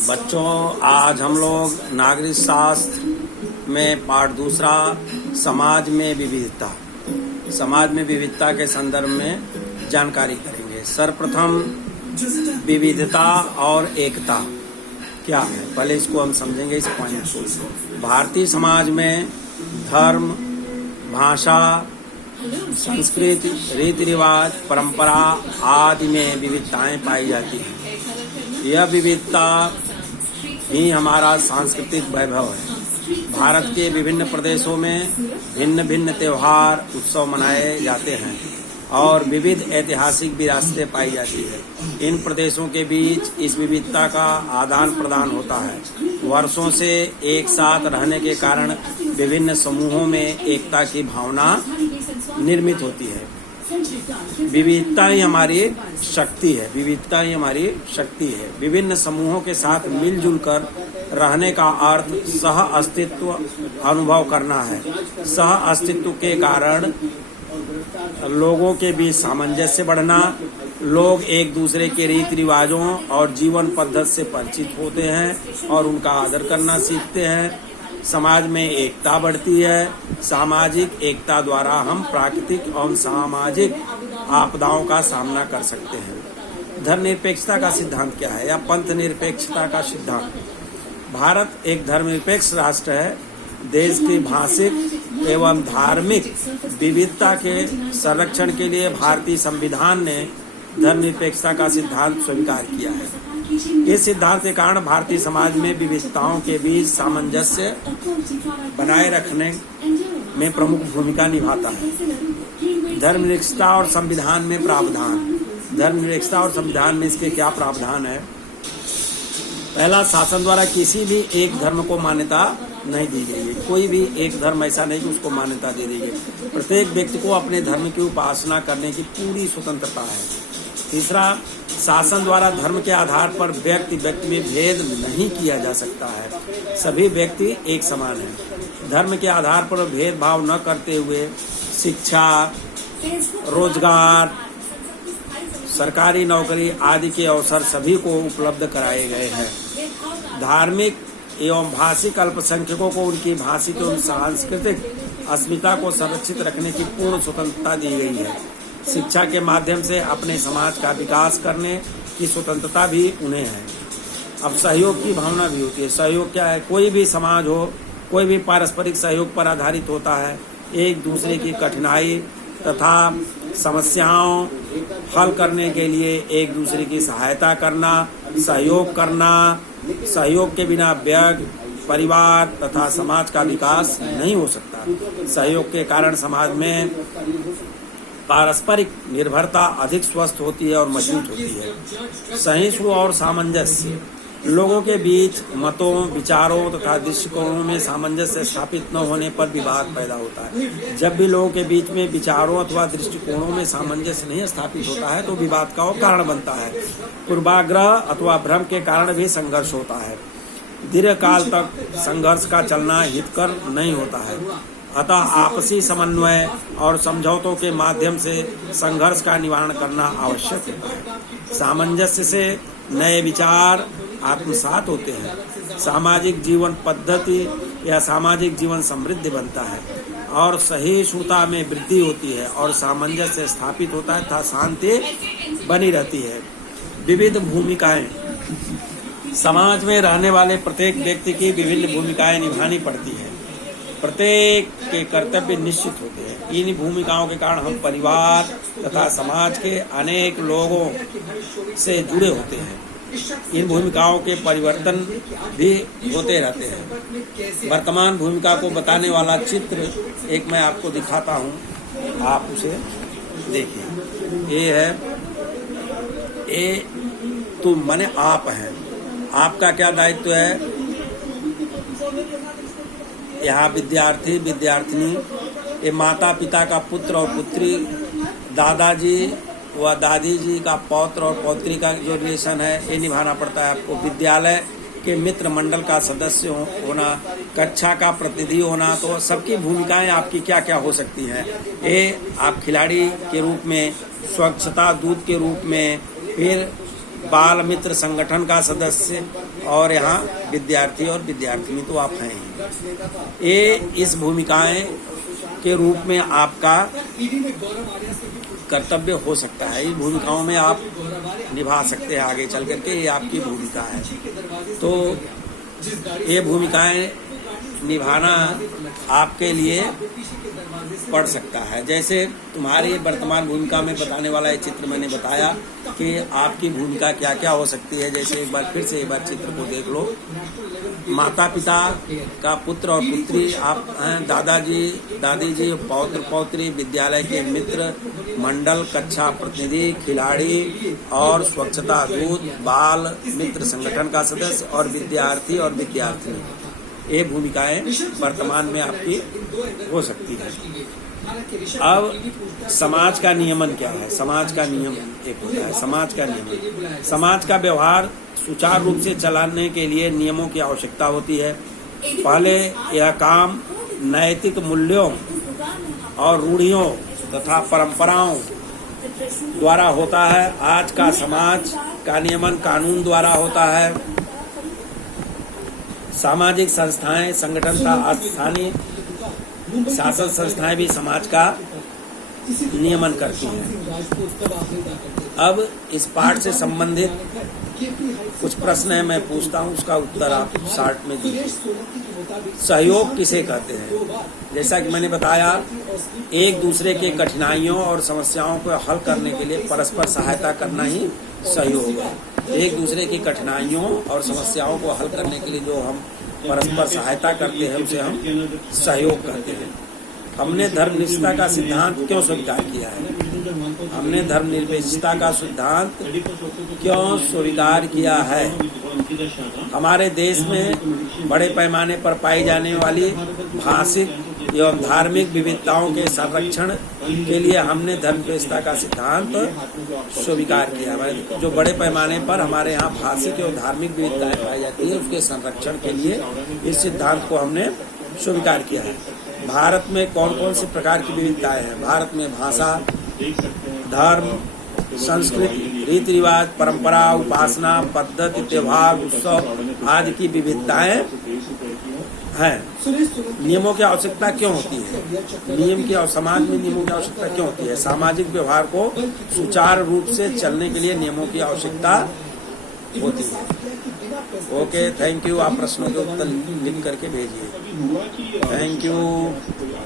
बच्चों, आज हम लोग नागरिक शास्त्र में पाठ दूसरा समाज में विविधता के संदर्भ में जानकारी करेंगे। सर्वप्रथम विविधता और एकता क्या है, पहले इसको हम समझेंगे इस पॉइंट को। भारतीय समाज में धर्म, भाषा, संस्कृति, रीति रिवाज, परंपरा आदि में विविधताएं पाई जाती हैं। यह विविधता ही हमारा सांस्कृतिक वैभव है। भारत के विभिन्न प्रदेशों में भिन्न भिन्न त्योहार, उत्सव मनाए जाते हैं और विविध ऐतिहासिक विरासतें पाई जाती है। इन प्रदेशों के बीच इस विविधता का आदान प्रदान होता है। वर्षों से एक साथ रहने के कारण विभिन्न समूहों में एकता की भावना निर्मित होती है। विविधता ही हमारी शक्ति है। विभिन्न समूहों के साथ मिलजुल कर रहने का अर्थ सह अस्तित्व अनुभव करना है। सह अस्तित्व के कारण लोगों के बीच सामंजस्य बढ़ना, लोग एक दूसरे के रीति रिवाजों और जीवन पद्धति से परिचित होते हैं और उनका आदर करना सीखते हैं। समाज में एकता बढ़ती है। सामाजिक एकता द्वारा हम प्राकृतिक और सामाजिक आपदाओं का सामना कर सकते हैं। धर्मनिरपेक्षता का सिद्धांत क्या है, या पंथ निरपेक्षता का सिद्धांत? भारत एक धर्मनिरपेक्ष राष्ट्र है। देश की भाषिक एवं धार्मिक विविधता के संरक्षण के लिए भारतीय संविधान ने धर्मनिरपेक्षता का सिद्धांत स्वीकार किया है। इस सिद्धांत के कारण भारतीय समाज में विविधताओं के बीच सामंजस्य बनाए रखने में प्रमुख भूमिका निभाता है। धर्मनिरपेक्षता और संविधान में प्रावधान। धर्मनिरपेक्षता और संविधान में इसके क्या प्रावधान है? पहला, शासन द्वारा किसी भी एक धर्म को मान्यता नहीं दी गई है। कोई भी एक धर्म ऐसा नहीं कि उसको मान्यता दे दी गई। प्रत्येक व्यक्ति को अपने धर्म की उपासना करने की पूरी स्वतंत्रता है। तीसरा, शासन द्वारा धर्म के आधार पर व्यक्ति में भेद नहीं किया जा सकता है। सभी व्यक्ति एक समान हैं। धर्म के आधार पर भेदभाव न करते हुए शिक्षा, रोजगार, सरकारी नौकरी आदि के अवसर सभी को उपलब्ध कराए गए हैं। धार्मिक एवं भाषिक अल्पसंख्यकों को उनकी भाषिक एवं सांस्कृतिक अस्मिता को संरक्षित रखने की पूर्ण स्वतंत्रता दी गई है। शिक्षा के माध्यम से अपने समाज का विकास करने की स्वतंत्रता भी उन्हें है। अब सहयोग की भावना भी होती है। सहयोग क्या है? कोई भी समाज हो, कोई भी पारस्परिक सहयोग पर आधारित होता है। एक दूसरे की कठिनाई तथा समस्याओं हल करने के लिए एक दूसरे की सहायता करना, सहयोग करना। सहयोग के बिना व्यक्ति, परिवार तथा समाज का विकास नहीं हो सकता। सहयोग के कारण समाज में पारस्परिक निर्भरता अधिक स्वस्थ होती है और मजबूत होती है। सहिष्णु और सामंजस्य। लोगों के बीच मतों, विचारों तथा दृष्टिकोणों में सामंजस्य स्थापित न होने पर विवाद पैदा होता है। जब भी लोगों के बीच में विचारों अथवा दृष्टिकोणों में सामंजस्य नहीं स्थापित होता है तो विवाद का कारण बनता है। पूर्वाग्रह अथवा भ्रम के कारण भी संघर्ष होता है। दीर्घकाल तक संघर्ष का चलना हितकर नहीं होता है। अतः आपसी समन्वय और समझौतों के माध्यम से संघर्ष का निवारण करना आवश्यक है। सामंजस्य से नए विचार आत्मसात होते हैं। सामाजिक जीवन पद्धति या सामाजिक जीवन समृद्ध बनता है और सहिष्णुता में वृद्धि होती है और सामंजस्य स्थापित होता है तथा शांति बनी रहती है। विविध भूमिकाएं। समाज में रहने वाले प्रत्येक व्यक्ति की विभिन्न भूमिकाएं निभानी पड़ती है। प्रत्येक के कर्तव्य निश्चित होते हैं। इन भूमिकाओं के कारण हम परिवार तथा समाज के अनेक लोगों से जुड़े होते हैं। इन भूमिकाओं के परिवर्तन भी होते रहते हैं। वर्तमान भूमिका को बताने वाला चित्र एक मैं आपको दिखाता हूँ, आप उसे देखिए। ये है, ये तुम माने आप हैं। आपका क्या दायित्व है? यहाँ विद्यार्थी, विद्यार्थिनी, ये माता पिता का पुत्र और पुत्री, दादाजी व दादी जी का पौत्र और पौत्री का जो रिलेशन है ये निभाना पड़ता है आपको। विद्यालय के मित्र मंडल का सदस्य होना, कक्षा का प्रतिनिधि होना, तो सबकी भूमिकाएं आपकी क्या क्या हो सकती हैं। ये आप खिलाड़ी के रूप में, स्वच्छता दूत के रूप में, फिर बाल मित्र संगठन का सदस्य और यहाँ विद्यार्थी और विद्यार्थिनी तो आप हैं ही। ये इस भूमिकाएं के रूप में आपका कर्तव्य हो सकता है। इस भूमिकाओं में आप निभा सकते हैं आगे चल करके, ये आपकी भूमिका है। तो ये भूमिकाएं निभाना आपके लिए पड़ सकता है। जैसे तुम्हारी वर्तमान भूमिका में बताने वाला ये चित्र मैंने बताया कि आपकी भूमिका क्या क्या हो सकती है। जैसे एक बार फिर से एक बार चित्र को देख लो। माता पिता का पुत्र और पुत्री आप हैं, दादाजी दादी जी, पौत्र पौत्री, विद्यालय के मित्र, मंडल कक्षा प्रतिनिधि, खिलाड़ी और स्वच्छता दूत, बाल मित्र संगठन का सदस्य और विद्यार्थी और विद्यार्थिनी। ये भूमिकाएं वर्तमान में आपकी हो सकती है। अब समाज का नियमन क्या है? समाज का नियम एक होता है। समाज का नियमन, समाज का व्यवहार सुचारू रूप से चलाने के लिए नियमों की आवश्यकता होती है। पहले यह काम नैतिक मूल्यों और रूढ़ियों तथा परंपराओं द्वारा होता है। आज का समाज का नियमन कानून द्वारा होता है। सामाजिक संस्थाएं, संगठन का स्थानीय शासन संस्थाएं भी समाज का नियमन करती हैं। अब इस पाठ से संबंधित कुछ प्रश्न है, मैं पूछता हूं, उसका उत्तर आप शार्ट में दीजिए। सहयोग किसे कहते हैं? जैसा कि मैंने बताया, एक दूसरे के कठिनाइयों और समस्याओं को हल करने के लिए परस्पर सहायता करना ही सहयोग है। एक दूसरे की कठिनाइयों और समस्याओं को हल करने के लिए जो हम परस्पर सहायता करते हैं उसे हम सहयोग कहते हैं। हमने धर्मनिरपेक्षता का सिद्धांत क्यों स्वीकार किया है? हमने धर्मनिरपेक्षता का सिद्धांत क्यों स्वीकार किया है? हमारे देश में बड़े पैमाने पर पाई जाने वाली भाषिक एवं धार्मिक विविधताओं के संरक्षण के लिए हमने धर्मनिरपेक्षता का सिद्धांत स्वीकार किया है। जो बड़े पैमाने पर हमारे यहाँ भाषिक एवं धार्मिक विविधताएं पाई जाती है, उसके संरक्षण के लिए इस सिद्धांत को हमने स्वीकार किया है। भारत में कौन कौन से प्रकार की विविधताएं हैं? भारत में भाषा, धर्म, संस्कृति, रीति रिवाज, परंपरा, उपासना, पद्धति, त्योहार, उत्सव आदि की विविधताएं हैं। नियमों की आवश्यकता क्यों होती है? नियम की और समाज में नियमों की आवश्यकता क्यों होती है? सामाजिक व्यवहार को सुचारू रूप से चलने के लिए नियमों की आवश्यकता होती है। Okay, thank you. आप प्रश्नों के उत्तर लिख करके भेजिए। Thank you.